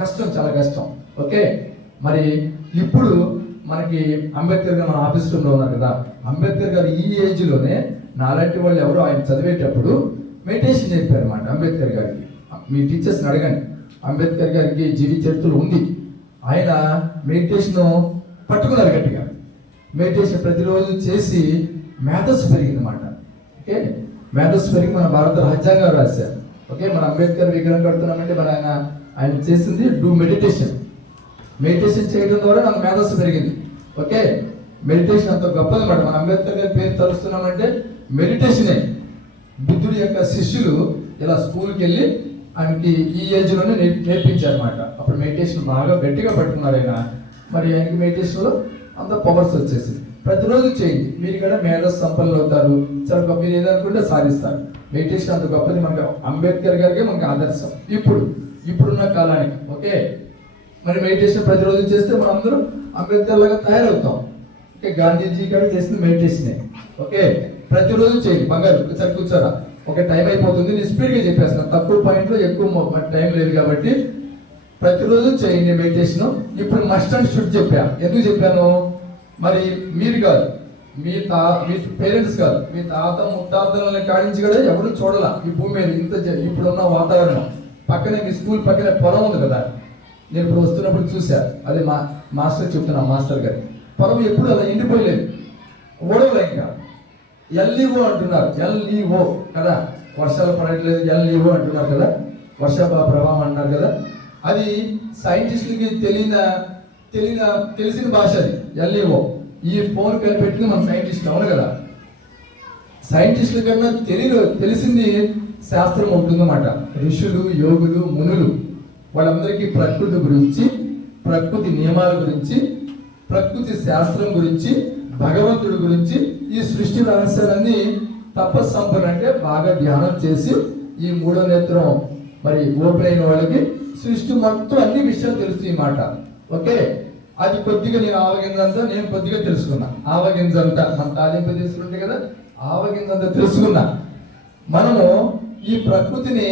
కష్టం, చాలా కష్టం. ఓకే, మరి ఇప్పుడు మనకి అంబేద్కర్ గారు మన ఆఫీస్ రూమ్లో ఉన్నారు కదా, అంబేద్కర్ గారు ఈ ఏజ్లోనే నాలాంటి వాళ్ళు ఎవరో ఆయన చదివేటప్పుడు మెడిటేషన్ చెప్పారు అన్నమాట. అంబేద్కర్ గారికి మీ టీచర్స్ని అడగండి, అంబేద్కర్ గారికి జీవిత చరిత్రలో ఉంది. ఆయన మెడిటేషన్ పట్టుకున్నారు గట్టిగా, మెడిటేషన్ ప్రతిరోజు చేసి మేధస్సు పెరిగిందన్నమాట. ఓకే, మేధస్సు పెరిగి మన భారత రాజ్యాంగం రాశారు. ఓకే, మన అంబేద్కర్ విగ్రహం కడుతున్నామంటే మన ఆయన చేసింది డూ మెడిటేషన్. మెడిటేషన్ చేయడం ద్వారా నాకు మేధస్సు పెరిగింది. ఓకే, మెడిటేషన్ అంత గొప్పదన్నమాట. మన అంబేద్కర్ గారి పేరు తలుస్తున్నామంటే మెడిటేషనే. బుద్ధుడి యొక్క శిష్యులు ఇలా స్కూల్కి వెళ్ళి ఆయనకి ఈ ఏజ్లోనే నేర్పించారన్నమాట. అప్పుడు మెడిటేషన్ బాగా గట్టిగా పట్టుకున్నారు ఆయన. మరి ఆయనకి మెడిటేషన్లో అంత పవర్స్ వచ్చేసింది. ప్రతిరోజు చేయండి, మీరు కూడా మేధస్సు సంపన్నులు అవుతారు. చాలా గొప్ప, మీరు ఏదనుకుంటే సాధిస్తారు. మెడిటేషన్ అంత గొప్పది. మనకి అంబేద్కర్ గారికి మనకి ఆదర్శం ఇప్పుడున్న కాలానికి. ఓకే, మరి మెడిటేషన్ ప్రతిరోజు చేస్తే మనం అందరూ అంబేద్కర్ లాగా తయారవుతాం. ఓకే, గాంధీజీ గారు చేసిన మెడిటేషనే. ఓకే, ప్రతిరోజు చేయండి. బంగారు సరి కూర్చోరా, ఓకే టైం అయిపోతుంది, నేను స్పీడ్గా చెప్పేస్తాను, తక్కువ పాయింట్లో ఎక్కువ టైం లేదు కాబట్టి ప్రతిరోజు చేయండి మెడిటేషన్. ఇప్పుడు మస్ట్ అండ్ షుడ్ చెప్పాను. ఎందుకు చెప్పాను, మరి మీరు కాదు, మీ పేరెంట్స్ కాదు, మీ తాత ముత్తాతలని కాడించి కూడా ఎవరు చూడాల ఈ భూమి మీద. ఇప్పుడున్న వాతావరణం పక్కనే, మీ స్కూల్ పక్కనే పొలం ఉంది కదా, నేను ఇప్పుడు వస్తున్నప్పుడు చూసా. అదే మాస్టర్ చెప్తున్నా, మాస్టర్ గారు పొలం ఎప్పుడు అలా ఎండిపోయలేదు, ఓడవలే. ఇంకా ఎల్ఈఓ అంటున్నారు, ఎల్ఈఓ కదా, వర్షాలు పడట్లేదు ఎల్ఈఓ అంటున్నారు కదా, వర్ష ప్రభావం అంటున్నారు కదా. అది సైంటిస్టులకి తెలిసిన భాష అది ఎల్ఈఓ. ఈ ఫోన్ కనిపెట్టింది మన సైంటిస్టులు, అవును కదా. సైంటిస్టుల కన్నా తెలిసింది శాస్త్రం ఉంటుందన్నమాట. ఋషులు, యోగులు, మునులు వాళ్ళందరికీ ప్రకృతి గురించి, ప్రకృతి నియమాల గురించి, ప్రకృతి శాస్త్రం గురించి, భగవంతుడి గురించి, ఈ సృష్టి రహస్యాలన్నీ తపస్సంపన్న అంటే బాగా ధ్యానం చేసి ఈ 3వ నేత్రం మరి ఓపెన్ అయిన వాళ్ళకి సృష్టి మొత్తం అన్ని విషయాలు తెలుస్తుంది ఈ మాట. ఓకే, అది కొద్దిగా నేను ఆవగింజంతా నేను కొద్దిగా తెలుసుకున్నా. ఆవగింజంతా మన తాలింపు తీసుకుంటే కదా, ఆవగింజంతా తెలుసుకున్నా. మనము ఈ ప్రకృతిని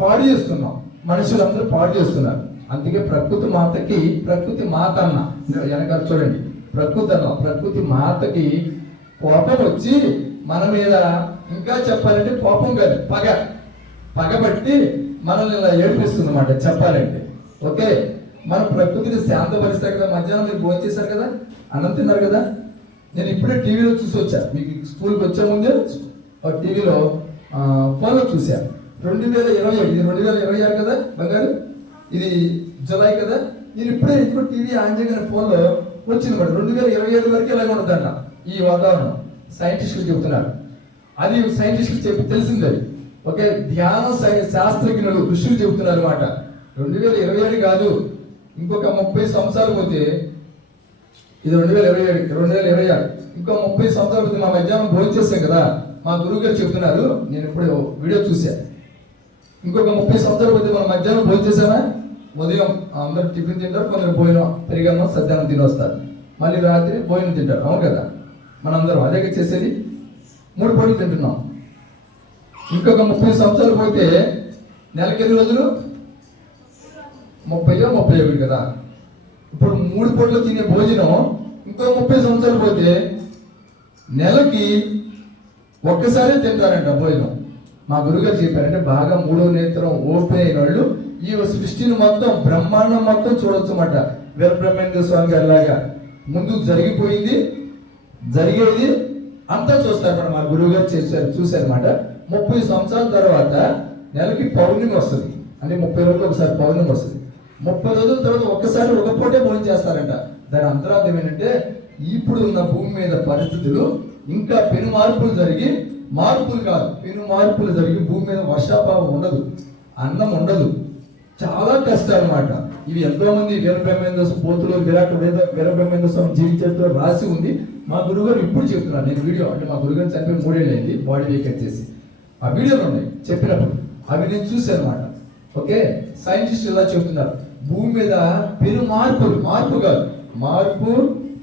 పాడు చేస్తున్నాం, మనుషులందరూ పాడు చేస్తున్నారు. అందుకే ప్రకృతి మాత అన్న వెనక చూడండి, ప్రకృతి మాతకి కోపం వచ్చి మన మీద, ఇంకా చెప్పాలంటే కోపం కాదు, పగబట్టి మనల్ని ఇలా ఏడిపిస్తుందన్నమాట చెప్పాలంటే. ఓకే, మన ప్రకృతిని శాంతపరుస్తారు కదా. మధ్యాహ్నం మీరు భోజనం చేశారు కదా, అన్నం తిన్నారు కదా. నేను ఇప్పుడే టీవీలో చూసి వచ్చా, మీకు స్కూల్కి వచ్చే ముందే టీవీలో ఫోన్లో చూసా. 2027, ఇది 2026 కదా బంగారు, ఇది జులై కదా. నేను ఇప్పుడే ఎందుకు టీవీ ఆన్ చేయగానే ఫోన్లో వచ్చింది మాట. 2027 వరకు ఇలాగ ఉంటుందన్న ఈ వాతావరణం. సైంటిస్టులు చెబుతున్నారు, అది సైంటిస్టులు చెప్పి తెలిసింది అది. ఓకే, ధ్యాన శాస్త్రజ్ఞులు, ఋషులు చెబుతున్నారు అన్నమాట. 2027 కాదు, ఇంకొక 30 సంవత్సరాలు పోతే ఇది 2026 ఇంకో 30 సంవత్సరాల క్రితం మా మధ్యాహ్నం భోజనం చేశాం కదా, మా గురువు గారు చెప్తున్నారు, నేను ఇప్పుడు వీడియో చూశాను. ఇంకొక 30 సంవత్సరాల క్రితం మనం మధ్యాహ్నం భోజనం చేసామా? ఉదయం అందరూ టిఫిన్ తింటారు, కొందరు భోజనం పెరిగన్నం సద్యానం తినొస్తారు, మళ్ళీ రాత్రి భోజనం తింటారు. అవును కదా, మనందరం అదే చేసేది. 3 పూటలు తింటున్నాం. ఇంకొక 30 సంవత్సరాలు పోతే నెలకి ఎన్ని రోజులు? 31 కదా. ఇప్పుడు 3 పూటలు తినే భోజనం ఇంకో 30 సంవత్సరాలు పోతే నెలకి ఒక్కసారి తింటారంట భోజనం. మా గురుగారు చెప్పారంటే బాగా 3వ నేత్రం ఓపెన్ అయిన వాళ్ళు ఈ సృష్టిని మొత్తం బ్రహ్మాండం మొత్తం చూడొచ్చు అన్నమాట. వీరబ్రహ్మేంద్ర స్వామి గారి లాగా ముందు జరిగిపోయింది జరిగేది అంతా చూస్తారు. మా గురువు గారు చూశారన్నమాట. 30 సంవత్సరాల తర్వాత నెలకి పౌర్ణమి వస్తుంది, అంటే 30 రోజులు ఒకసారి పౌర్ణమి వస్తుంది. 30 రోజుల తర్వాత ఒక్కసారి ఒక పూటే భోజనం చేస్తారంట. దాని అంతరార్థం ఏంటంటే ఇప్పుడు ఉన్న భూమి మీద పరిస్థితులు ఇంకా పెను మార్పులు జరిగి, మార్పులు కాదు పెను మార్పులు జరిగి భూమి మీద వర్షాభావం ఉండదు, అన్నం ఉండదు, చాలా కష్టం అన్నమాట. ఇవి ఎంతో మంది వీరబ్రహ్మేంద్ర పోతులు వీరబ్రహ్మేంద్ర స్వామి జీవితంలో రాసి ఉంది. మా గురుగారు ఇప్పుడు చెప్తున్నారు. నేను వీడియో అంటే మా గురుగారు చనిపోయి 3 ఏళ్ళు అయింది, బాడీ వీక్ వచ్చేసి. ఆ వీడియోలు ఉన్నాయి చెప్పినప్పుడు, అవి నేను చూశాను అన్నమాట. ఓకే, సైంటిస్ట్ ఇలా చెప్తున్నారు భూమి మీద పెను మార్పులు, మార్పు కాదు మార్పు,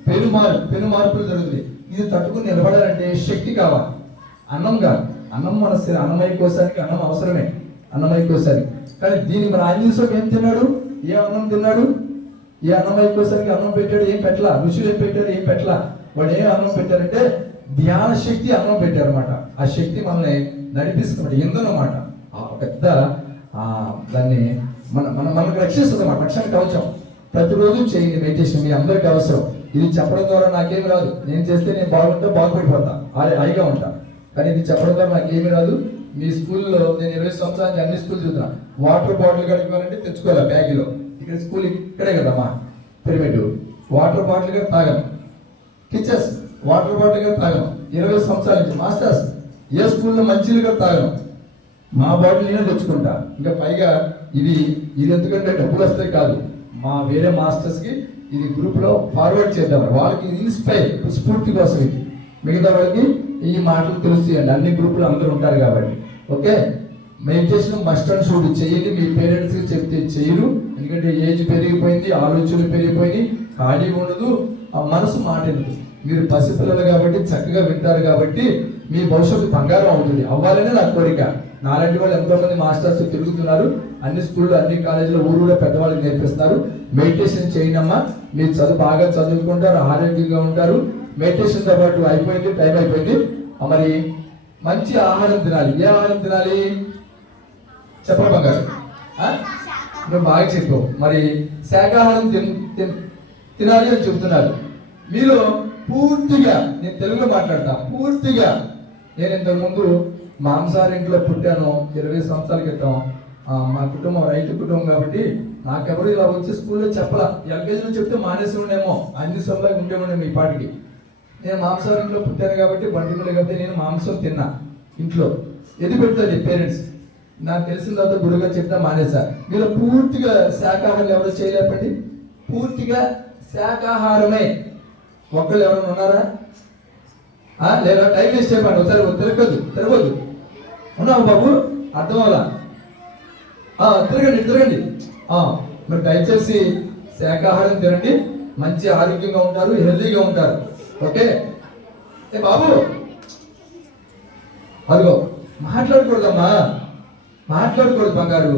పెను మార్పులు జరుగుతుంది. ఇది తట్టుకుని నిలబడాలంటే శక్తి కావాలి, అన్నం కాదు. అన్నం మన అన్నమయ్య కోసానికి అన్నం అవసరమే, అన్నమయ్య కోసానికి. కానీ దీనికి మన ఆంజనేయ స్వామి ఏం తిన్నాడు? ఏ అన్నం తిన్నాడు? ఏ అన్నమయ్య కోసానికి అన్నం పెట్టాడు? ఏం పెట్టలా. ఋషులు ఏం పెట్టారు? ఏం పెట్టలా. వాడు ఏ అన్నం పెట్టారంటే ధ్యాన శక్తి అన్నం పెట్టారు అనమాట. ఆ శక్తి మనల్ని నడిపిస్తున్నమాట, ఇంధనమాట. పెద్ద దాన్ని మనకు రక్షిస్తుంది అన్నమాట, రక్షణ కవచం. ప్రతిరోజు చేయండి మెడిటేషన్, మీ అందరికీ అవసరం. ఇది చెప్పడం ద్వారా నాకేమి రాదు, నేను చేస్తే నేను బాగుపడిపోతా, హాయిగా ఉంటా. కానీ ఇది చెప్పడం ద్వారా నాకేమీ రాదు. మీ స్కూల్లో నేను 20 సంవత్సరానికి అన్ని స్కూల్ చూస్తున్నా. వాటర్ బాటిల్ కడుక్కోవాలంటే తెచ్చుకోవాలి బ్యాగ్లో. ఇక్కడ స్కూల్ ఇక్కడే కదమ్మా పిరమిడ్. వాటర్ బాటిల్ కూడా తాగను, టీచర్స్ వాటర్ బాటిల్ కూడా తాగను. 20 సంవత్సరాల నుంచి మాస్టర్స్ ఏ స్కూల్లో మంచిలు కూడా తాగను. మా బాటిల్ నేనే తెచ్చుకుంటా. ఇంకా పైగా ఇది ఎందుకంటే డబ్బులు వస్తాయి కాదు, మా వేరే మాస్టర్స్కి ఇది గ్రూప్లో ఫార్వర్డ్ చేద్దాం, వాళ్ళకి ఇన్స్పైర్ స్ఫూర్తి కోసం. ఇది మిగతా వాళ్ళకి ఈ మాటలు తెలుస్తాయండి, అన్ని గ్రూపులు అందరూ ఉంటారు కాబట్టి. Okay, meditation must and should చేయండి. మీ పేరెంట్స్కి చెప్తే చేయరు, ఎందుకంటే ఏజ్ పెరిగిపోయింది, ఆలోచనలు పెరిగిపోయింది, ఖాళీ ఉండదు, ఆ మనసు మాట ఎందుకు. మీరు పసిపిల్లలు కాబట్టి చక్కగా వింటారు కాబట్టి మీ భవిష్యత్తు బంగారం అవుతుంది. అవ్వాలనే నా కోరిక. నాలాంటి వాళ్ళు ఎంతో మంది మాస్టర్స్ తిరుగుతున్నారు, అన్ని స్కూళ్ళు అన్ని కాలేజీలో ఊరు పెద్దవాళ్ళకి నేర్పిస్తున్నారు. మెడిటేషన్ చేయనమ్మా, మీరు బాగా చదువుకుంటారు, ఆరోగ్యంగా ఉంటారు. మెడిటేషన్తో పాటు అయిపోయింది, టైం అయిపోయింది. మరి మంచి ఆహారం తినాలి. ఏ ఆహారం తినాలి చెప్పరా బంగారు? నువ్వు బాగా చెప్పావు. మరి శాకాహారం తినాలి అని చెప్తున్నారు. మీరు పూర్తిగా, నేను తెలుగులో మాట్లాడతా, పూర్తిగా. నేను ఇంతకుముందు మాంసాహార ఇంట్లో పుట్టాను 20 సంవత్సరాల క్రితం. మా కుటుంబం రైతు కుటుంబం కాబట్టి నాకెవరు ఇలా వచ్చి స్కూల్లో చెప్పలా. ఎల్కేజీలో చెప్తే మానేసి ఉండేమో, అన్ని సభలో ఉండేమో ఈ పాటికి. నేను మాంసాహార ఇంట్లో పుట్టాను కాబట్టి బండిపిల్ల కాబట్టి నేను మాంసం తిన్నా ఇంట్లో. ఎది పెడుతుంది పేరెంట్స్. నాకు తెలిసిన తర్వాత గురువుగా చెప్తా మానేసా. మీరు పూర్తిగా శాకాహారం ఎవరు చేయలేపండి, పూర్తిగా శాకాహారమే. ఒక్కళ్ళు ఎవరైనా ఉన్నారా? లేదా టైం వేస్ట్ చేయమండి. ఒకసారి తిరగదు ఉన్నావు బాబు, అర్థం అవ్వాలా? తిరగండి. మీరు దయచేసి శాకాహారం తినండి, మంచి ఆరోగ్యంగా ఉంటారు, హెల్తీగా ఉంటారు. ఓకే ఏ బాబు, అదిగో మాట్లాడకూడదమ్మా, మాట్లాడకూడదు బంగారు.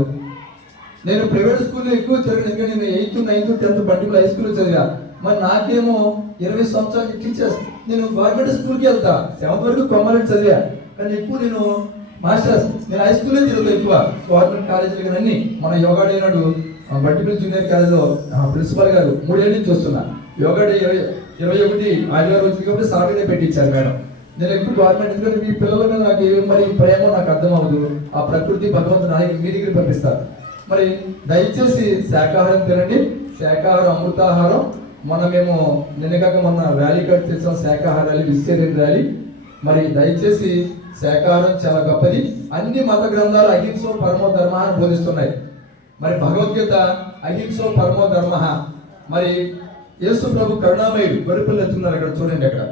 నేను ప్రైవేట్ స్కూల్లో ఎక్కువ చదివాను, ఎందుకంటే నేను 8th, 9th, 10th బండిపుల హై స్కూల్లో చదివా. మరి నాకేమో 20 సంవత్సరాలు టీచర్స్. నేను గవర్నమెంట్ స్కూల్కి వెళ్తా, 7th వరకు కొమ్మారెడ్డి చదివా. కానీ ఎక్కువ నేను మాస్టర్స్, నేను హై స్కూల్లో చదువుతా ఎక్కువ. గవర్నమెంట్ కాలేజీలు కానీ అన్ని. మన యోగా డే నాడు బండిపుల జూనియర్ కాలేజ్లో ప్రిన్సిపల్ గారు 3 ఏళ్ళ నుంచి వస్తున్నా. యోగా డే 21 ఆదివారం వచ్చింది కాబట్టి సాగనే పెట్టించారు మేడం. నేను ఎక్కువ గవర్నమెంట్, ఎందుకంటే మీ పిల్లల మీద నాకు మరి ప్రేమ నాకు అర్థం అవ్వదు. ఆ ప్రకృతి భగవంతుడు ఆయన మీ దగ్గర పంపిస్తారు. మరి దయచేసి శాకాహారం తినండి. శాకాహారం అమృతాహారం. మేము నిన్నగాక మొన్న ర్యాలీ కట్ చేసాం, శాకాహారాలు వెజిటేరియన్ ర్యాలీ. మరి దయచేసి శాకాహారం చాలా గొప్పది. అన్ని మత గ్రంథాలు అహింసో పరమో ధర్మ అని బోధిస్తున్నాయి. మరి భగవద్గీత అహింసో పరమో ధర్మ. మరి యేసు ప్రభు కరుణామయుడు, గొర్రెపిల్లలు ఎత్తున్నారు అక్కడ చూడండి. అక్కడ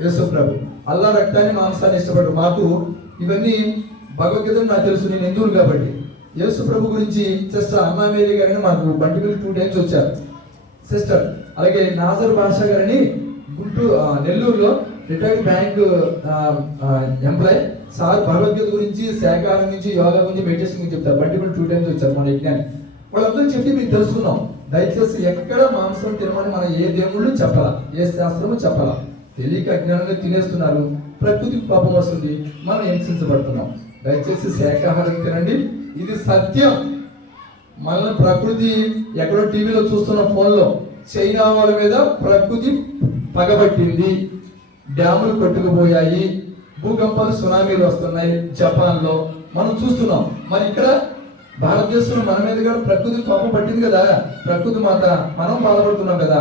యేసు ప్రభు అల్లా రక్తాన్ని మాంసాన్ని ఇష్టపడరు. మాకు ఇవన్నీ భగవద్గీత నాకు తెలుసు, నేను హిందువులు కాబట్టి. యేసు ప్రభు గురించి సిస్టర్ అమ్మా మేరీ గారిని మాకు బంటిమిల్ 2 times వచ్చారు సిస్టర్. అలాగే నాజర్ బాషా గారిని నెల్లూరులో retired bank employee sir Bhagavad Gita గురించి, శాకాహారం గురించి, యోగా గురించి, మెడిటేషన్ గురించి చెప్తారు. బంటిమిల్ 2 times వచ్చారు మన యజ్ఞాన్ని. వాళ్ళందరూ చెప్పి మీకు తెలుసుకున్నాం. దయచేసి ఎక్కడ మాంసం తినమని మన ఏ దేవుళ్ళు చెప్పాలా, ఏ శాస్త్రము చెప్పాలా. తెలియక అజ్ఞానంగా తినేస్తున్నారు, ప్రకృతికి పాపం వస్తుంది, మనం హింసించబడుతున్నాం. దయచేసి శాకాహారం తినండి, ఇది సత్యం. మనల్ని ప్రకృతి ఎక్కడో టీవీలో చూస్తున్న ఫోన్లో చైనా వాళ్ళ మీద ప్రకృతి పగబట్టింది, డ్యాములు కొట్టుకుపోయాయి, భూకంపాలు సునామీలు వస్తున్నాయి జపాన్లో, మనం చూస్తున్నాం. మరి ఇక్కడ భారతదేశంలో మన మీద కూడా ప్రకృతి కోపం పట్టింది కదా, ప్రకృతి మాత, మనం బాధపడుతున్నాం కదా.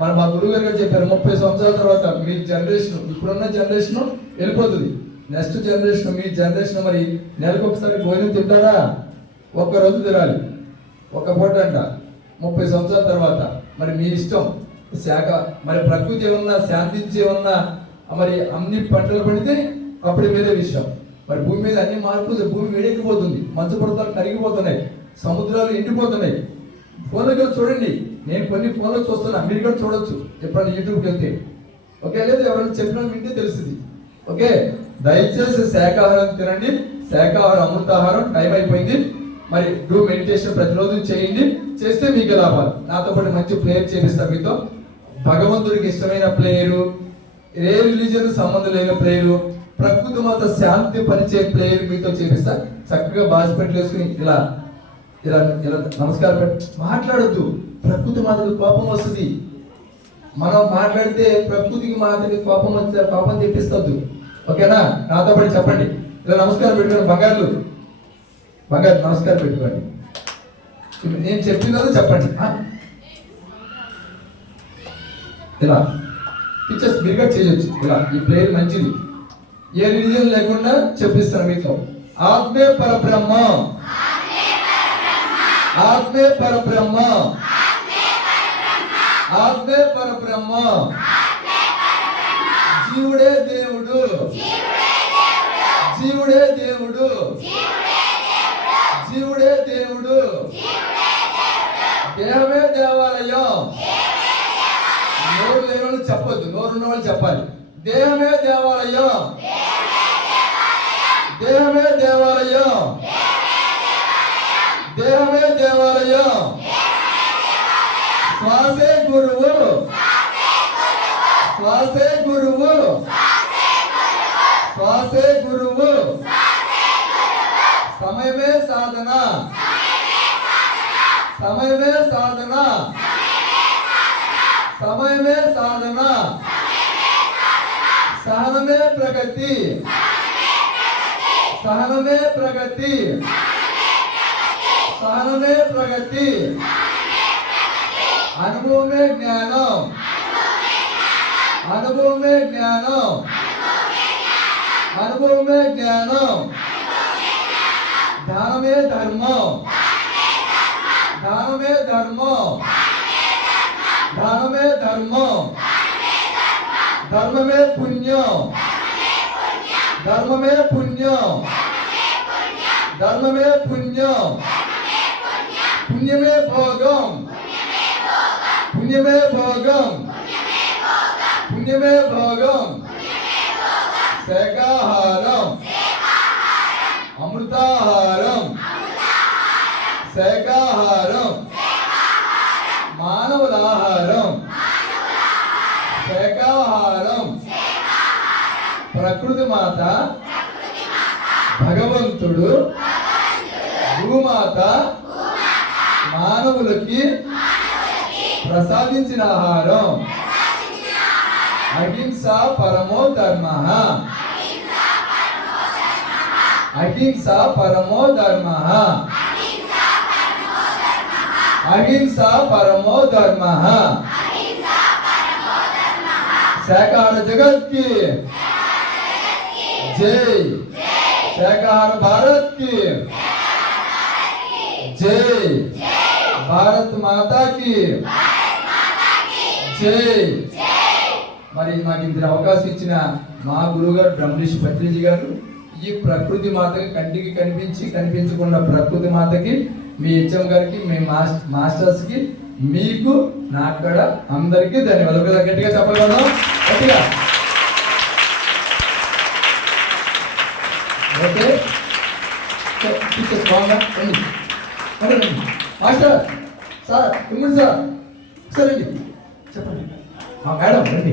మన మా గురువు గారు చెప్పారు 30 సంవత్సరాల తర్వాత మీ జనరేషన్, ఇప్పుడున్న జనరేషన్ వెళ్ళిపోతుంది, నెక్స్ట్ జనరేషన్, మీ జనరేషన్ మరి నెలకు ఒకసారి భోజనం తింటారా? ఒక్కరోజు తినాలి, ఒక పూట అంట 30 సంవత్సరాల తర్వాత. మరి మీ ఇష్టం శాఖ. మరి ప్రకృతి ఏమన్నా శాంతించి ఏమన్నా మరి అన్ని పంటలు పడితే అప్పుడు వేరే విషయం. మరి భూమి మీద అన్ని మార్పులు, భూమి వేడెక్కిపోతుంది, మంచు పర్వతాలు కరిగిపోతున్నాయి, సముద్రాలు ఎండిపోతున్నాయి. ఫోన్లో చూడండి, నేను కొన్ని ఫోన్లో చూస్తున్నా, మీరు కూడా చూడొచ్చు ఎప్పుడైనా యూట్యూబ్కి వెళ్తే. ఓకే, లేదు ఎవరైనా చెప్పినా వింటే తెలుస్తుంది. ఓకే, దయచేసి శాకాహారం తినండి, శాకాహారం అమృతాహారం. టైం అయిపోయింది. మరి డూ మెడిటేషన్ ప్రతిరోజు చేయండి, చేస్తే మీకు లాభాలు. నాతో పాటు మంచి ప్రేయర్ చేపిస్తాను మీతో. భగవంతుడికి ఇష్టమైన ప్రేయరు, ఏ రిలీజియన్ సంబంధం లేని ప్రేయరు, ప్రకృతి మాత శాంతి పరిచే ప్రేయర్ మీతో చేపిస్తా. చక్కగా బాసిపెట్లు వేసుకుని ఇలా ఇలా ఇలా నమస్కారం పెట్టి మాట్లాడద్దు. ప్రకృతి మాతకి కోపం వస్తుంది. మనం మాట్లాడితే ప్రకృతికి మాతకి కోపం వస్తే కోపం తెప్పిస్తద్దు. ఓకేనా? నాతో పాటు చెప్పండి, ఇలా నమస్కారం పెట్టుకోండి. బంగారు నమస్కారం పెట్టుకోండి. నేను చెప్పినది చెప్పండి. ఇలా పిక్చర్స్ మీరుగా చేయొచ్చు. ఇలా ఈ ప్రేయర్ మంచిది, ఏ రిలీజన్ లేకుండా చెప్పిస్తాను మీతో. ఆత్మే పరబ్రహ్మ, ఆత్మే పరబ్రహ్మ, ఆత్మే పరబ్రహ్మ, జీవుడే దేవుడు, జీవుడే దేవుడు, జీవుడే దేవుడు, దేహమే దేవాలయం. నోరు లేని వాళ్ళు చెప్పొద్దు, నోరున్న వాళ్ళు చెప్పాలి. దేహమే దేవాలయం, దేహమే దేవాలయం, దేహమే దేవాలయం. శ్వాసే గురువు, శ్వాసే గురువు, శ్వాసే గురువు. సమయమే సాధన, సమయమే సాధన, సమయమే సాధన. సహనమే ప్రగతి, సహనమే ప్రగతి, సహనమే ప్రగతి. అనుభవమే జ్ఞానం, అనుభవమే జ్ఞానం, అనుభవమే జ్ఞానం. ధ్యానమే ధర్మం, ధ్యానమే ధర్మం, ధ్యానమే ధర్మం. ధర్మమే పుణ్యం, ధర్మమే పుణ్యం, ధర్మమే పుణ్యం. పుణ్యమే భోగం, పుణ్యమే భోగం, పుణ్యమే భోగం. శాకాహారం, అమృతాహారం, శాకాహారం, మానవుల ఆహారం, శాకాహారం. ప్రకృతి మాత, భగవంతుడు, భూమాత మానవులకి ప్రసాదించిన ఆహారం. అహింస పరమో ధర్మ, అహింస పరమో ధర్మ, అహింస పరమో ధర్మ. శాకాహార జగత్ కి జై, శాకాహార భారత్ కి జై, భారత్ మాతా की जय। మరి నాకు ఇంత అవకాశం ఇచ్చిన మా గురువుగారు బ్రహ్మరిషి పత్రిజీ గారు, ఈ ప్రకృతి మాతకి కంటికి కనిపించకుండా ప్రకృతి మాతకి, మీ హెచ్ఎం గారికి, మీ మాస్టర్స్కి, మీకు, నాకు కూడా అందరికీ ధన్యవాదాలు. గట్టిగా చెప్పగలరు, గట్టిగా. ఓకే మాస్టర్ సార్, ఇమ్ముడు సార్, సార్ రండి, చెప్పండి. మేడం రండి.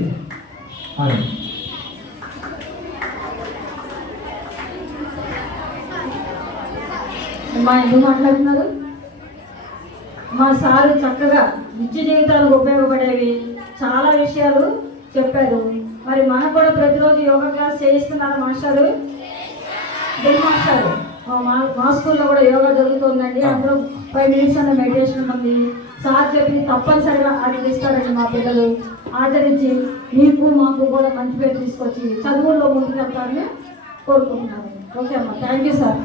మా ఎందుకు మాట్లాడుతున్నారు? మా సారు చక్కగా నిత్య జీవితాలకు ఉపయోగపడేవి చాలా విషయాలు చెప్పారు. మరి మనకు కూడా ప్రతిరోజు యోగా క్లాస్ చేయిస్తున్నారు మాస్టారు. మాస్టారు మా స్కూల్లో కూడా యోగా జరుగుతుందండి. అందులో 5 minutes అన్న మెడిటేషన్ ఉంది. సార్ చెప్పి తప్పనిసరిగా ఆచరిస్తారండి. మా పిల్లలు ఆచరించి మీకు మాకు కూడా మంచి పేరు తీసుకొచ్చి చదువుల్లో ముందుకు వెళ్తారని కోరుకుంటున్నాను. ఓకే అమ్మా, థ్యాంక్ యూ సార్.